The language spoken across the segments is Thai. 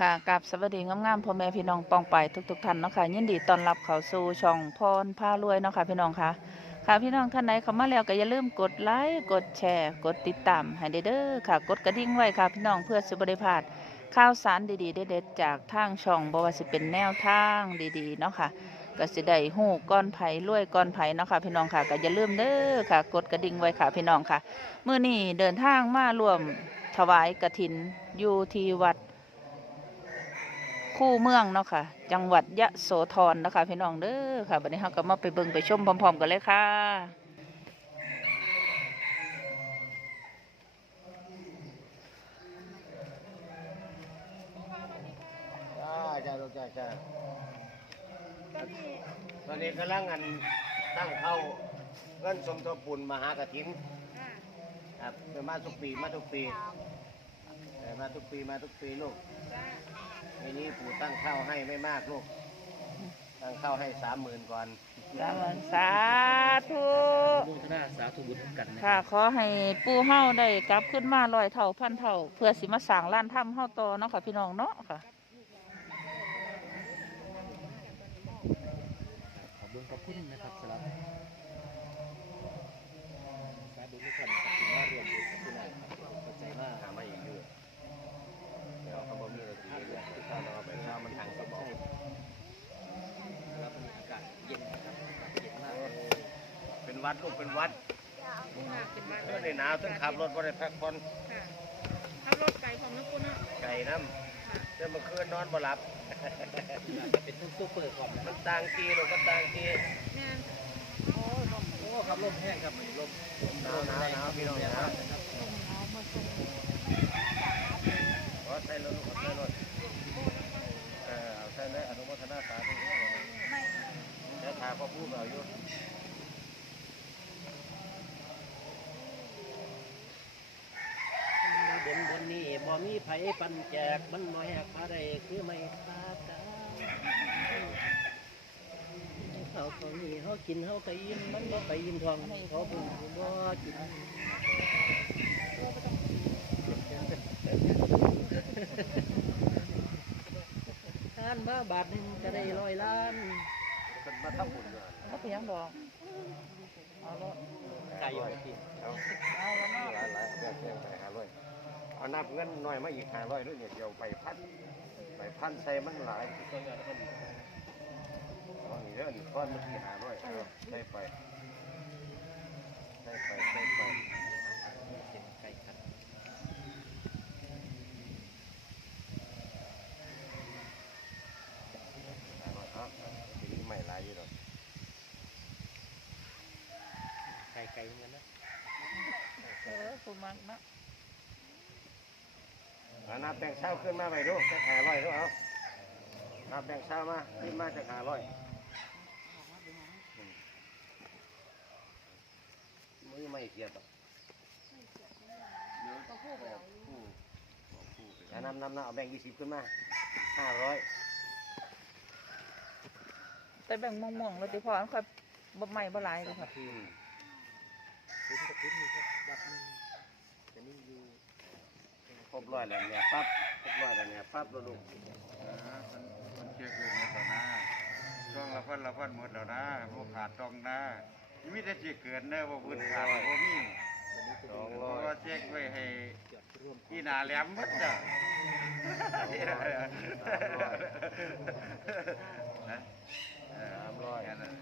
ค่ะกับสวัสดีงามๆพ่อแม่พี่น้องปองไปทุก ๆท่านเนาะค่ะยินดีต้อนรับเข้าสู่ช่องพรพารวยเนาะค่ะพี่น้องค่ะค่ะพี่น้องท่านไหนเข้ามาแล้วก็อย่าลืมกดไลค์กดแชร์ กดติดตามให้เด้อค่ะ กดกระดิ่งไว้ค่ะพี่น้องเพื่อสิบริพาดข่าวสารดีๆเด็ดๆจากทางช่องบ่ว่าสิเป็นแนวทางดีๆเนาะค่ะก็สิได้ฮู้ก้อนไผ่รวยก้อนไผ่เนาะค่ะพี่น้องค่ะก็อย่าลืมเด้อค่ะ กดกระดิ่งไว้ค่ะพี่น้องค่ะเมื้อนี้เดินทางมารวมถวายกฐินอยู่ที่วัด คู่เมืองเนาะค่ะ จังหวัดยะโสธรนะคะพี่น้องเด้อค่ะบัดนี้เราก็มาไปเบิ่งไปชมพร้อมๆกันเลยค่ะตอนนี้กำลังอันตั้งเข้าเงินสมทบปุนมหากฐินครับเดี๋ยวมาทุกปีมาทุกปี เออมาทุกปีมาทุกปีลูกปีนี้ปู่ตั้งเข้าให้ไม่มากลูก ตั้งเข้าให้สามหมื่นก่อนสาธุสาธุโมทนาสาธุบุญกันนะค่ะ ขอให้ปู่เฮาได้กลับขึ้นมาลอยเท่าพันเท่า เพื่อสิมาสร้างร้านถ้ำเฮาต่อเนาะค่ะพี่น้องเนาะค่ะขอบคุณขอบคุณนะครับสำหรับสาธุทุกท่าน เป็นวัดลูกเป็นวัดเออในหนาวต้องขับรถบ่ได้พักผ่อนค่ะขับรถไกลของนักคุณเนาะไก่น้ำเดี๋ยวเมื่อคืนนอนบ่หลับอาจจะเป็นทั้งซูเปอร์ก่อนนะคมัรับนต่างทีลูกมันต่างทีแม่นโอ้ครับลมแห้งครับลมหนาวหนาวหนาวพี่น้องหนาวขอใส่รถลูกขอใส่รถเออเอาใส่เลยอนุโมทนาสาธุแล้วทาพ่อพูดเอาอยู่ บน บ่มีไผปันแจกมันบ่แหกอะไรคือไม่คาดกันเขาเขานี่เขากินเขาก็ยิ้มมันบ่ไปยิ้มทองเขาบุญบ่กินทานมาบาทหนึ่งจะได้ร้อยล้านมาทำบุญด้วยก็เพียงดอกเอาละ เอานับเงินหน่อยมาอีกหาร้อยด้วยเนี่ยเดี๋ยวไปพันไปพันใส่มันหลายตัวเงินแล้เอานี่เด้อนี่ก้อนเมื่อกี้หาร้อยเอาใส่ไปใส่ไปใส่ไปเป็นไก่ขัดหาร้อยเอทีนี้ไม่หลายอยู่หรอกไก่ไก่เหมือนกันนะเออผู้มักเนะ นับแบ่งเช้าขึ้นมาไปดูจะหาร้อยดูเอานับแบ่งเช้ามาขึ้นมาจะหาร้อยอืมมือไม่เกียดหรอกเอานำนำนำเอาแบ่งยี่สิบขึ้นมาห้าร้อยแต่แบ่งม่วงๆแล้วติพอมันค่อยบ่ใหม่บ่หลายเลยค่ะอืมพื้นกับพื้นมีครับดับหนึ่งจะนี่อยู่ ครบร้อยแล้วเนี่ยปั๊บครบร้อยแล้วเนี่ยปั๊บแล้วลูกมันเช็คเลยหมดแล้วนะต้องละพันละพันหมดแล้วนะพวกขาดต้องนะมีแต่เช็คเกินเนอะว่พื้นขาดบ่มีวันนี้จะสองเพร้อราะยว่าเช็คไว้ให้ที่นาแหลมหมดจ้ะนะเออสามร้อยแค่นั้น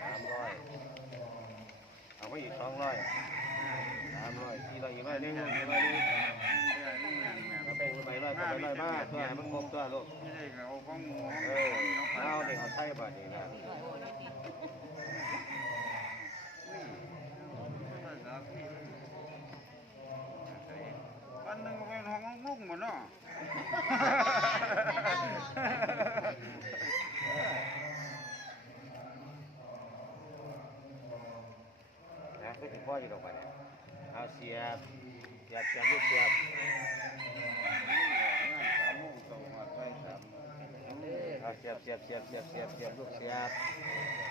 สามร้อยเอาไปอีกสองร้อยามร้อยสี่ร้อยอีกร้อยหนึงอีกร้อยหนึงเอาแบ่งไปร้อยก็ไปร้อยมาตัวให้มันครบตัวลูกไม่ได้ก็เอาของหมูเออเอาเด็กเอาใส่บาทนี่นะวันหนึ่งก็เป็นของลุงหมดเนาะ นะคือถึงพ่ออยู่ตรงไปเนี่ ยเอาเสียบเสียบเสียบลูกเสียบ สามโมงตรงมาใส่สาม เอาเสียบเสียบเสียบเสียบเสียบเสียบลูกเสียบ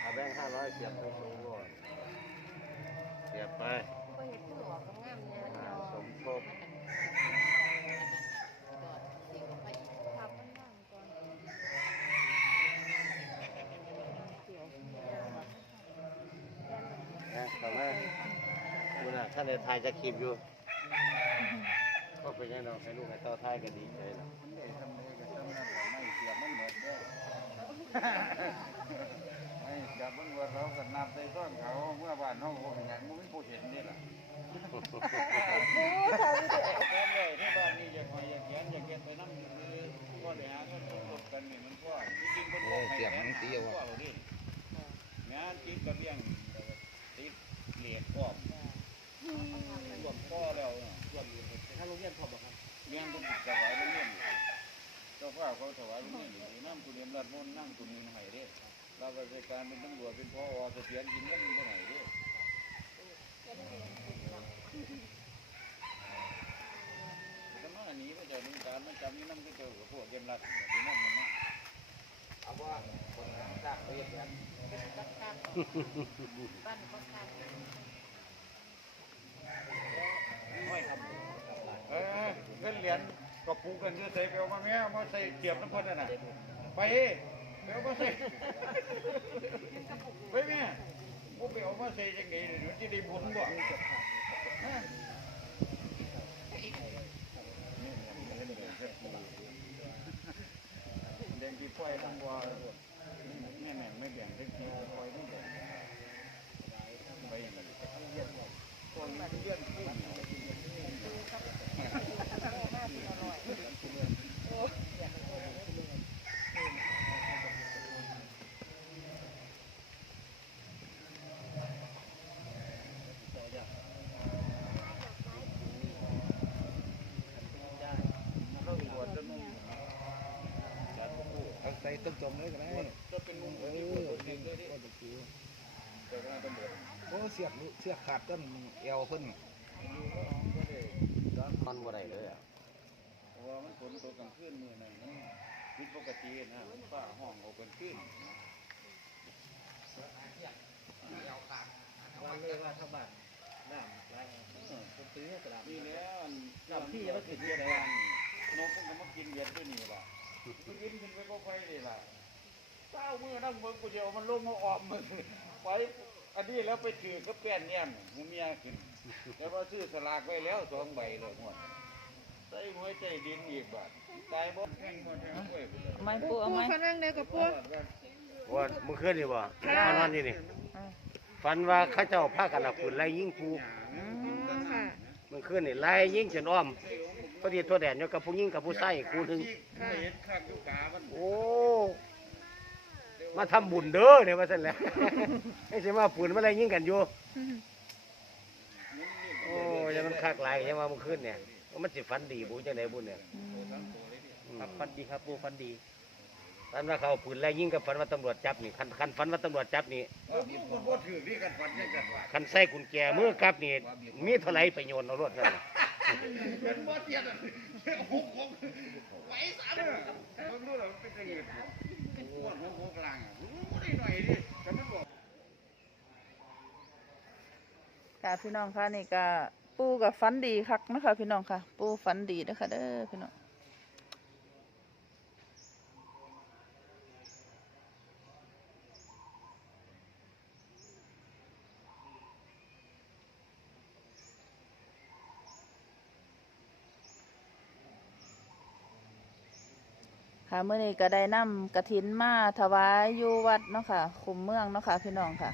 เอาแบงค์ห้าร้อยเสียบไปสูงก่อนเสียบไป ก็เห็นคือหลอกงามเนี่ย อ่าสมทบ ท่านในไทยจะคลิปอยู่ ก็เป็นยังไงให้ลูกให้ต่อไทยก็ดีใจแล้วมันได้ทำได้ก็ทำนั่นแหละไม่เสียบมันหมดเด้อไม่เสียบมันหมดเราก็นับใส่ต้นเขาเมื่อบ้านเขาบ่เป็นหยังบ่มีผู้เห็นนี่ล่ะทำเลยที่บ้านนี่อยากให้อยากเขียนอยากเขียนไปน้ำคือก็เลยหาก็ตบกันนี่มันก็จริงๆคนบอกให้แม่นตีเอาดิงานติดกระเบียงติดเหลียดก้อม รวมพ่อแล้วรวมถ้าโรงเรียนพอบอกครับเลี้ยงต้องถวายโรงเรียนเจ้าว่าเขาถวายโรงเรียนอยู่น้ำกุณเรียนรัดมนต์นั่งกุนินไห้เด้เราราชการเป็นตำรวจเป็นพ่อเสถียรกินเงินเท่าไหร่เด้แต่มาอันนี้ก็จะมีการมันจำนี่น้ำก็เจอกับพวกเกมรัดที่นั่นมันนะเอาว่าคนทางสร้าบไปเรี ยนเออเงินเหรียญก็ปลูกกันเยอะใส่ไปเอามาแม่มาใส่เทียบน้ำพ่นน่ะไปไปเอามาใส่ไปแม่กูไปเอามาใส่จังไงเดี๋ยวจะได้บุญบ่เด็กที่ปล่อยทั้งวัวแม่แม่ไม่แบ่งทั้งทีปล่อยไม่แบ่งไปอย่างนั้นคนเลี้ยงคู่ ต้มจมเลยก็ได้ก็เป็นมุมเออเสีเดียวเลยยบคิวแต่ก็น่าตำรวจโอ้เสียบเสียบขาดต้นเอวเพิ่นมันบ่ได้เลยอะเพราะว่ามันฝนตกกลางคืนมือนั้นมันผิดปกตินะมันฟ้าห้องเอากลางคืนเอาขาดวันเลยว่าถ้าบ้านน้ำไหลเออผมซื้อกระดาษนี่แล้วกับพี่ยังไม่ถึงเบียร์วันนกมันก็มากินเยร์ด้วยนี่ล่ะ ก็กินขึ้นไปก็ไฟเลยล่ะเศร้ามือนั่งเบิ่งกูเดียวมันลงมาออมมือไปอันนี้แล้วไปถือก็แป้นเนี่ยหูเมียขึ้นแล้วว่าซื้อสลากไว้แล้วสองใบเลยหมดใส่หัวใจดินอีกบาทตายบ่แห้งบ่แห้งกล้วยไปเลยเอาไหม่ปูเอาปูไหมฟันเรื่องเดียวกับปูว่ามึงขึ้นดีบ่มานอนนี่นี่ฝันว่าเข้าเจ้าพากันเอาปืนไล่ยิงปูอืมค่ะ มึงขึ้นนี่ไล่ยิงจนอ้อม พอดีตัวแดนอยู่กับผู้หญิงกับผู้ชายอีกคู่หนึงค่ะเห็นข้างอยู่กามันโอ้มาทำบุญเด้อเนี่ยว่าซั่นแหละให้สิมาปืนมาไล่ยิงกันอยู่โอ้ยังมันคักหลายยังว่ามึงขึ้นเนี่ยว่ามันสิฝันดีบุจังไดบุญเนี่ยครับฟันดีครับปูฟันดีฝันว่าเขาเอาปืนไล่ยิงกับฝันว่าตำรวจจับนี่คันคันฝันว่าตำรวจจับนี่เออมึงบ่ถือนี่กันฟันยังกันว่าคันใส่กุญแจมือกลับนี่มีเท่าไหรไปโยนเอารถนั่นน่ะ เป็นบ่เทียนหกหกไว้สามมึงรู้เหรอเป็นยังไงอ้วนหกหกลางอะรู้ได้หน่อยดิแต่มันบอกค่ะพี่น้องค่ะนี่ก็ปูกับฟันดีคักนะคะพี่น้องค่ะ ปูฟันดีนะคะเด้อพี่น้อง ค่ะเมื่อนี้ก็ได้นำกระถินมาถวายอยู่วัดเนาะค่ะคุมเมืองเนาะค่ะพี่น้องค่ะ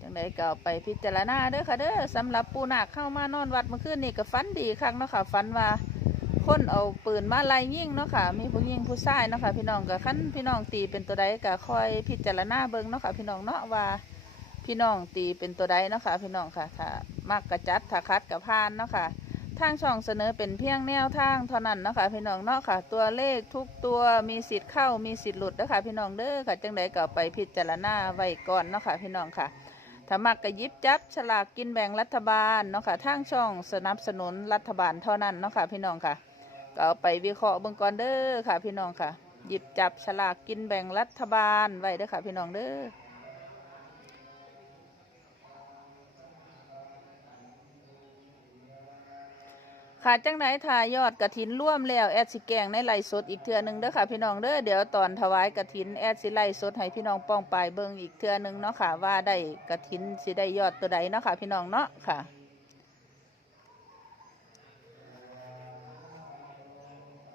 จังไดก็ไปพิจารณาเด้อค่ะเด้อสำหรับปูนาคเข้ามานอนวัดเมื่อคืนนี่ก็ฝันดีคักเนาะค่ะฝันว่าคนเอาปืนมาไล่ยิงเนาะค่ะ มีผู้ยิงผู้ชายเนาะค่ะพี่น้องก็คันพี่น้องตีเป็นตัวใดก็คอยพิจารณาเบิ่งเนาะค่ะพี่น้องเนาะว่าพี่น้องตีเป็นตัวใดเนาะค่ะพี่น้องค่ะถ้ามากกระจัดถ้าคัดกระพานเนาะค่ะ ทางช่องเสนอเป็นเพียงแนวทางเท่านั้นนะคะพี่น้องเนาะค่ะ ตัวเลขทุกตัวมีสิทธิ์เข้ามีสิทธิ์หลุดเด้อค่ะพี่น้องเด้อค่ะจังไดก็เอาไปพิจารณาไว้ก่อนเนาะค่ะพี่น้องค่ะถ้ามักก็ยิบจับฉลากกินแบ่งรัฐบาลเนาะค่ะทางช่องสนับสนุนรัฐบาลเท่านั้นเนาะค่ะพี่น้องค่ะ ก็เอาไปวิเคราะห์เบิ่งก่อนเด้อค่ะพี่น้องค่ะ หยิบจับฉลากกินแบ่งรัฐบาลไว้เด้อค่ะพี่น้องเด้อ ค่ะจังไหนถ่ายอดกระถินร่วมแล้วแอดสิแกงในไลฟ์สดอีกเทื่อหนึ่งเด้อค่ะ พี่น้องเด้อเดี๋ยวตอนถวายกระถินแอดสิไลฟ์สดให้พี่น้องป้องปายเบิ่งอีกเทื่อหนึ่งเนาะค่ะ ว่าได้กระถินสิได้ยอดตัวใดเนาะค่ะ พี่น้องเนาะค่ะ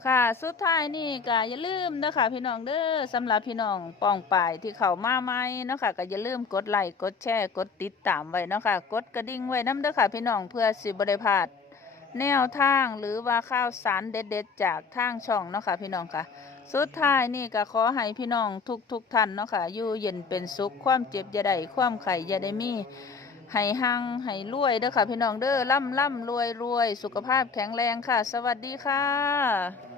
ค่ะสุดท้ายนี่ก็อย่าลืมนะคะพี่น้องเด้อสำหรับพี่น้องป้องป่ายที่เข้ามาใหม่เนาะค่ะก็อย่าลืมกดไลค์กดแชร์กดติดตามไว้เนาะค่ะกดกระดิ่งไว้น้ำเด้อค่ะพี่น้องเพื่อสิบ่ได้พลาด แนวทางหรือว่าข้าวสารเด็ดๆ จากทางช่องเนาะค่ะพี่น้องค่ะ สุดท้ายนี่ก็ขอให้พี่น้องทุกๆท่านเนาะค่ะอยู่เย็นเป็นสุขความเจ็บอย่าได้ความไข่อย่าได้มีให้หังให้รวยเด้อค่ะพี่น้องเด้อร่ำร่ำรวยรวยสุขภาพแข็งแรงค่ะ สวัสดีค่ะ